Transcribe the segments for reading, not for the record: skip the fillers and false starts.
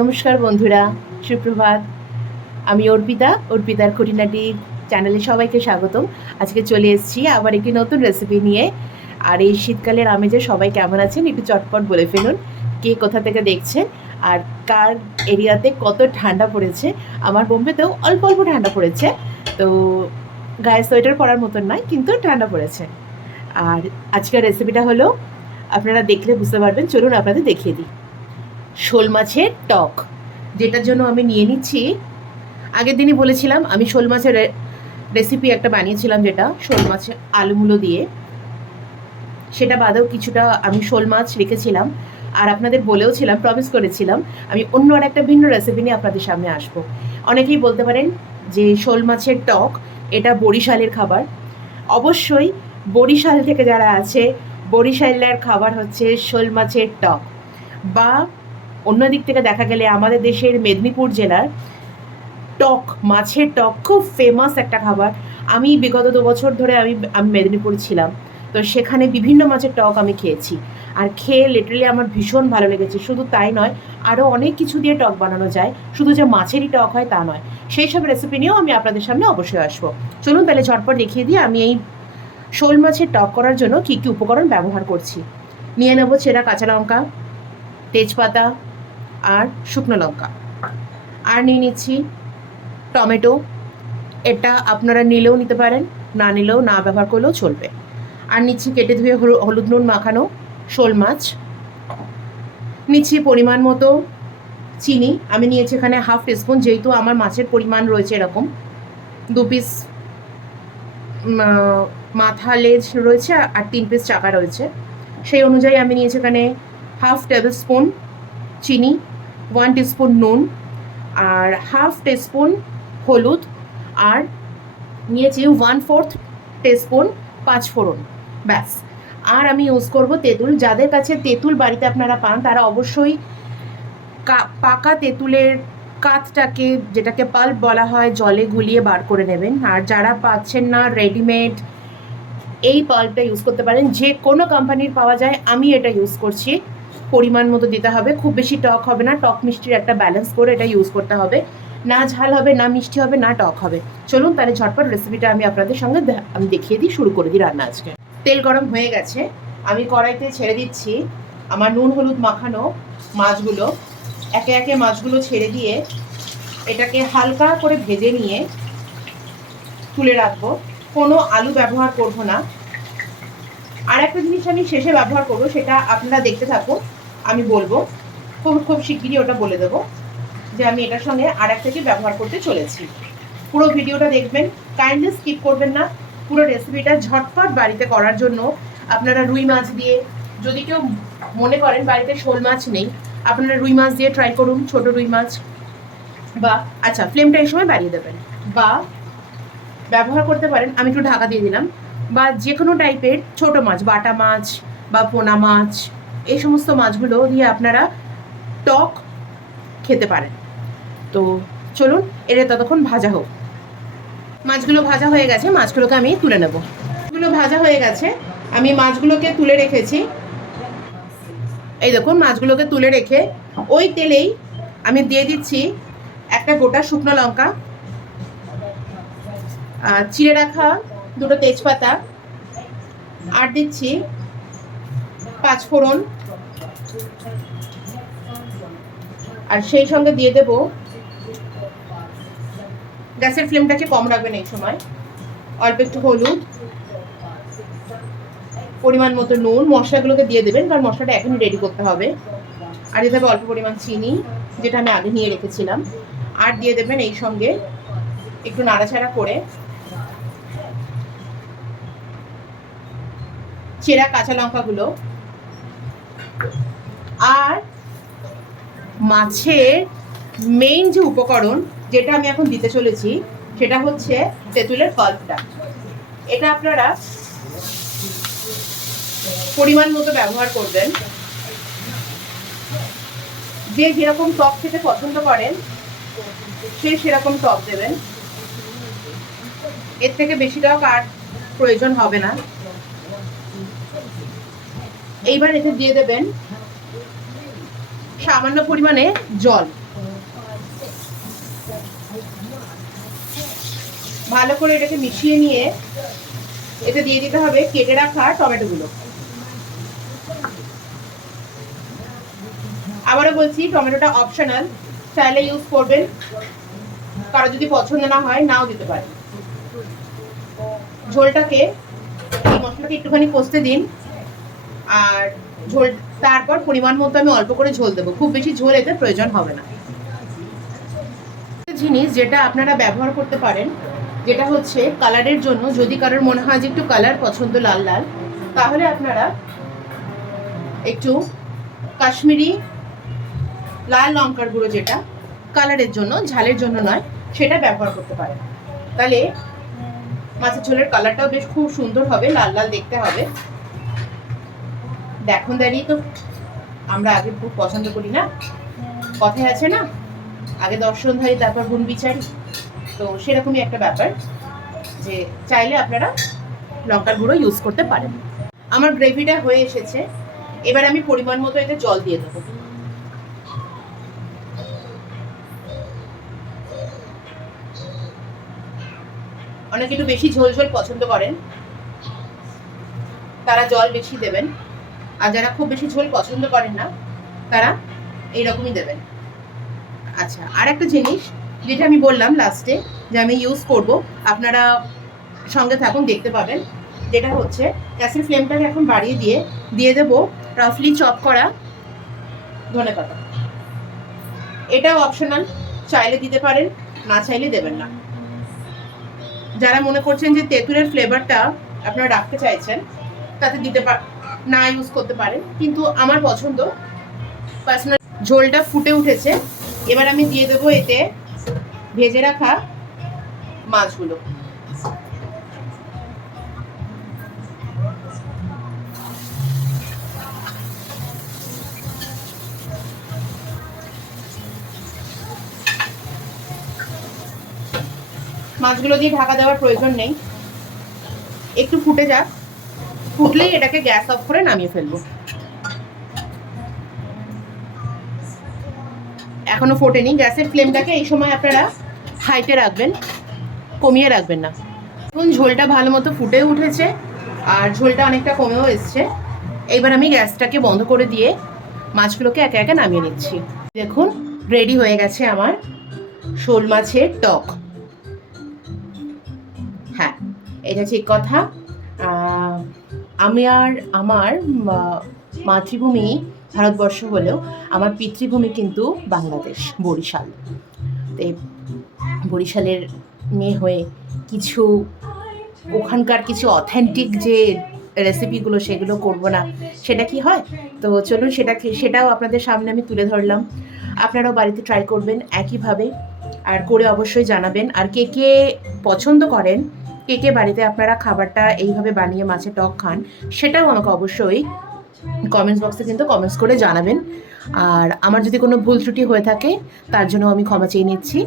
নমস্কার বন্ধুরা, সুপ্রভাত। আমি অর্পিতার খুঁটিনাটি চ্যানেলে সবাইকে স্বাগতম। আজকে চলে এসেছি আবার একটি নতুন রেসিপি নিয়ে। আর এই শীতকালের আমেজে সবাই কেমন আছেন একটু চটপট বলে ফেলুন, কে কোথা থেকে দেখছেন আর কার এরিয়াতে কত ঠান্ডা পড়েছে। আমার বোম্বেতেও অল্প অল্প ঠান্ডা পড়েছে, তো গায়ে সোয়েটার পরার মতন নয়, কিন্তু ঠান্ডা পড়েছে। আর আজকের রেসিপিটা হলো, আপনারা দেখলে বুঝতে পারবেন, চলুন আপনাদের দেখিয়ে দিই। শোল মাছের টক, যেটার জন্য আমি নিয়ে নিচ্ছি, আগের দিনই বলেছিলাম আমি শোল মাছের রেসিপি একটা বানিয়েছিলাম, যেটা শোল মাছের আলুমুলো দিয়ে। সেটা বাদেও কিছুটা আমি শোল মাছ রেখেছিলাম, আর আপনাদের বলেও ছিলাম, প্রমিস করেছিলাম আমি অন্য আর একটা ভিন্ন রেসিপি নিয়ে আপনাদের সামনে আসবো। অনেকেই বলতে পারেন যে শোল মাছের টক এটা বরিশালের খাবার। অবশ্যই বরিশাল থেকে যারা আছে, বরিশালের খাবার হচ্ছে শোল মাছের টক। বা অন্য দিক থেকে দেখা গেলে আমাদের দেশের মেদিনীপুর জেলার টক, মাছের টক খুব ফেমাস একটা খাবার। আমি বিগত 2 বছর ধরে আমি মেদিনীপুর ছিলাম, তো সেখানে বিভিন্ন মাছের টক আমি খেয়েছি, আর খেয়ে লিটারালি আমার ভীষণ ভালো লেগেছে। শুধু তাই নয়, আরও অনেক কিছু দিয়ে টক বানানো যায়, শুধু যে মাছেরই টক হয় তা নয়। সেই সব রেসিপি নিয়েও আমি আপনাদের সামনে অবশ্যই আসবো। চলুন তাহলে ঝটপট দেখিয়ে দিই আমি এই শোল মাছের টক করার জন্য কী কী উপকরণ ব্যবহার করছি। নিয়ে নেব চেরা কাঁচা লঙ্কা, তেজপাতা আর শুকনো লঙ্কা। আর নিয়ে নিচ্ছি টমেটো, এটা আপনারা নিলেও নিতে পারেন, না নিলেও না ব্যবহার করলেও চলবে। আর নিচ্ছি কেটে ধুয়ে হলুদ নুন মাখানো শোল মাছ। নিচ্ছি পরিমাণ মতো চিনি, আমি নিয়েছি এখানে 1/2 টিস্পুন, যেহেতু আমার মাছের পরিমাণ রয়েছে এরকম। 2 পিস মাথা লেজ রয়েছে আর 3 পিস চাকা রয়েছে, সেই অনুযায়ী আমি নিয়েছি এখানে 1/2 টেবিল স্পুন চিনি, 1 টিস্পুন নুন, আর 1/2 টিস্পুন হলুদ, আর নিয়েছি 1/4 টিস্পুন পাঁচফোড়ন, ব্যাস। আর আমি ইউজ করব তেঁতুল। যাদের কাছে তেঁতুল বাড়িতে আপনারা পান, তারা অবশ্যই পাকা তেঁতুলের কাঠটাকে, যেটাকে পাল্প বলা হয়, জলে গুলিয়ে বার করে নেবেন। আর যারা পাচ্ছেন না, রেডিমেড এই পাল্পটা ইউজ করতে পারেন, যে কোনো কোম্পানির পাওয়া যায়। আমি এটা ইউজ করছি। পরিমাণ মতো দিতে হবে, খুব বেশি টক হবে না, টক মিষ্টির একটা ব্যালেন্স করে এটা ইউজ করতে হবে। না ঝাল হবে, না মিষ্টি হবে, না টক হবে। চলুন তাহলে ঝটপট রেসিপিটা আমি আপনাদের সঙ্গে আমি দেখিয়ে দিই, শুরু করে দিই রান্না আজকে। তেল গরম হয়ে গেছে, আমি কড়াইতে ছেড়ে দিচ্ছি আমার নুন হলুদ মাখানো মাছগুলো। একে একে মাছগুলো ছেড়ে দিয়ে এটাকে হালকা করে ভেজে নিয়ে তুলে রাখবো। কোনো আলু ব্যবহার করব না। আর একটা জিনিস আমি শেষে ব্যবহার করবো, সেটা আপনারা দেখতে থাকুন, আমি বলবো খুব খুব শিগগিরই ওটা বলে দেবো যে আমি এটার সঙ্গে আর একটাকে ব্যবহার করতে চলেছি। পুরো ভিডিওটা দেখবেন, কাইন্ডলি স্কিপ করবেন না। পুরো রেসিপিটা ঝটপট বাড়িতে করার জন্য আপনারা রুই মাছ দিয়ে, যদি কেউ মনে করেন বাড়িতে শোল মাছ নেই, আপনারা রুই মাছ দিয়ে ট্রাই করুন, ছোট রুই মাছ। বা আচ্ছা, ফ্লেমটা এই সময় বাড়িয়ে দেবেন। বা ব্যবহার করতে পারেন, আমি একটু ঢাকা দিয়ে দিলাম, বা যে কোনো টাইপের ছোট মাছ, বাটা মাছ বা পোনা মাছ, এই সমস্ত মাছগুলো দিয়ে আপনারা টক খেতে পারেন। তো চলুন এটা ততক্ষণ ভাজা হোক। মাছগুলো ভাজা হয়ে গেছে, মাছগুলোকে আমি তুলে নেব। মাছগুলো ভাজা হয়ে গেছে, আমি মাছগুলোকে তুলে রেখেছি। এই দেখুন, মাছগুলোকে তুলে রেখে ওই তেলেই আমি দিয়ে দিচ্ছি একটা গোটা শুকনো লঙ্কা, চিড়ে রাখা 2টো তেজপাতা, আর দিচ্ছি পাঁচফোড়ন, আর সেই সঙ্গে দিয়ে দেব, গ্যাসের ফ্লেমটাকে কম রাখবেন এই সময়, অল্প একটু হলুদ, পরিমাণ মতো নুন। মশলাগুলোকে দিয়ে দেবেন, কারণ মশলাটা এখনই রেডি করতে হবে। আর দিতে হবে অল্প পরিমাণ চিনি, যেটা আমি আগে নিয়ে রেখেছিলাম। আর দিয়ে দেবেন এই সঙ্গে একটু নাড়াচাড়া করে চেরা কাঁচা লঙ্কাগুলো। আর মাছের মেইন যে উপকরণ, যেটা আমি এখন দিতে চলেছি, সেটা হচ্ছে তেঁতুলের পাল্পটা। এটা আপনারা পরিমাণ মতো ব্যবহার করবেন, যে যেরকম টক খেতে পছন্দ করেন সে সেরকম টক দেবেন। এর থেকে বেশি টক আর প্রয়োজন হবে না। এইবার এতে দিয়ে দেবেন সামান্য পরিমাণে জল। ভালো করে এটাকে মিশিয়ে নিয়ে এতে দিয়ে দিতে হবে কেটে রাখা টমেটোগুলো। আবারও বলছি, টমেটোটা অপশনাল, চাইলে ইউজ করবেন, কারো যদি পছন্দ না হয় নাও দিতে পারেন। ঝোলটাকে, এই মশলাকে একটুখানি কষতে দিন। আর ঝোল, তারপর পরিমাণ মতো আমি অল্প করে ঝোল দেবো, খুব বেশি ঝোল এতে প্রয়োজন হবে না। জিনিস যেটা আপনারা ব্যবহার করতে পারেন, যেটা হচ্ছে কালারের জন্য, যদি কারোর মনে হয় যে একটু কালার পছন্দ লাল লাল, তাহলে আপনারা একটু কাশ্মীরি লাল লঙ্কার গুঁড়ো, যেটা কালারের জন্য, ঝালের জন্য নয়, সেটা ব্যবহার করতে পারেন। তাহলে মাছের ঝোলের কালারটাও বেশ খুব সুন্দর হবে, লাল লাল দেখতে হবে। দেখুন দাঁড়িয়ে তো আমরা আগে খুব পছন্দ করি না, কথায় আছে না, আগে দর্শনধারী তারপর গুণ বিচারি। তো সেরকমই একটা ব্যাপার, যে চাইলে আপনারা লঙ্কার গুঁড়ো ইউজ করতে পারেন। আমার গ্রেভিটা হয়ে এসেছে, এবার আমি পরিমাণ মতো এতে জল দিয়ে দেবো। অনেকে একটু বেশি ঝোল ঝোল পছন্দ করেন, তারা জল বেশি দেবেন, আর যারা খুব বেশি ঝোল পছন্দ করেন না, তারা এইরকমই দেবেন। আচ্ছা, আর একটা জিনিস যেটা আমি বললাম লাস্টে যে আমি ইউজ করব, আপনারা সঙ্গে থাকুন, দেখতে পাবেন। যেটা হচ্ছে গ্যাসের ফ্লেমটাকে এখন বাড়িয়ে দিয়ে দেবো রাফলি চপ করা ধনেপাতা। এটাও অপশনাল, চাইলে দিতে পারেন, না চাইলে দেবেন না। যারা মনে করছেন যে তেঁতুলের ফ্লেভারটা আপনারা রাখতে চাইছেন, তাতে না ইউজ করতে পারেন, কিন্তু আমার পছন্দ পার্সোনাল। ঝোলটা ফুটে উঠেছে, এবার আমি দিয়ে দেবো এতে ভেজে রাখা মাছগুলো। মাছগুলো দিয়ে ঢাকা দেওয়ার প্রয়োজন নেই, একটু ফুটে যাক, ফুটলেই এটাকে গ্যাস অফ করে নামিয়ে ফেলবো। এখনো ফোটেনি, গ্যাসের ফ্লেমটাকে এই সময় আপনারা হাইতে রাখবেন, কমিয়ে রাখবেন না। এখন ঝোলটা ভালো মতো ফুটে উঠেছে, আর ঝোলটা অনেকটা কমেও এসছে। এইবার আমি গ্যাসটাকে বন্ধ করে দিয়ে মাছগুলোকে একে একে নামিয়ে নিচ্ছি। দেখুন, রেডি হয়ে গেছে আমার শোল মাছের টক। হ্যাঁ, এটা ঠিক কথা। আমি আর আমার মাতৃভূমি ভারতবর্ষ হলেও আমার পিতৃভূমি কিন্তু বাংলাদেশ, বরিশাল। তো বরিশালের মেয়ে হয়ে কিছু ওখানকার কিছু অথেন্টিক যে রেসিপিগুলো, সেগুলো করব না, সেটা কি হয়? তো চলুন, সেটাও আপনাদের সামনে আমি তুলে ধরলাম। আপনারাও বাড়িতে ট্রাই করবেন একইভাবে, আর করে অবশ্যই জানাবেন। আর কে কে পছন্দ করেন, কে কে বাড়িতে আপনারা খাবারটা এইভাবে বানিয়ে মাছের টক খান, সেটাও আমাকে অবশ্যই কমেন্টস বক্সে কিন্তু কমেন্টস করে জানাবেন। আর আমার যদি কোনো ভুল ত্রুটি হয়ে থাকে, তার জন্য আমি ক্ষমা চেয়ে নিচ্ছি।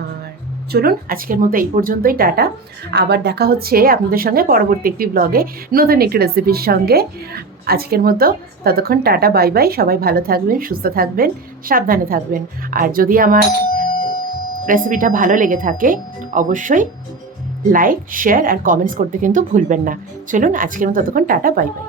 আর চলুন, আজকের মতো এই পর্যন্তই, টাটা। আবার দেখা হচ্ছে আপনাদের সঙ্গে পরবর্তী একটি ব্লগে নতুন একটি রেসিপির সঙ্গে। আজকের মতো ততক্ষণ টাটা, বাই বাই। সবাই ভালো থাকবেন, সুস্থ থাকবেন, সাবধানে থাকবেন। আর যদি আমার রেসিপিটা ভালো লেগে থাকে, অবশ্যই লাইক, শেয়ার আর কমেন্টস করতে কিন্তু ভুলবেন না। চলুন, আজকের মতো ততক্ষণ টাটা, বাই বাই।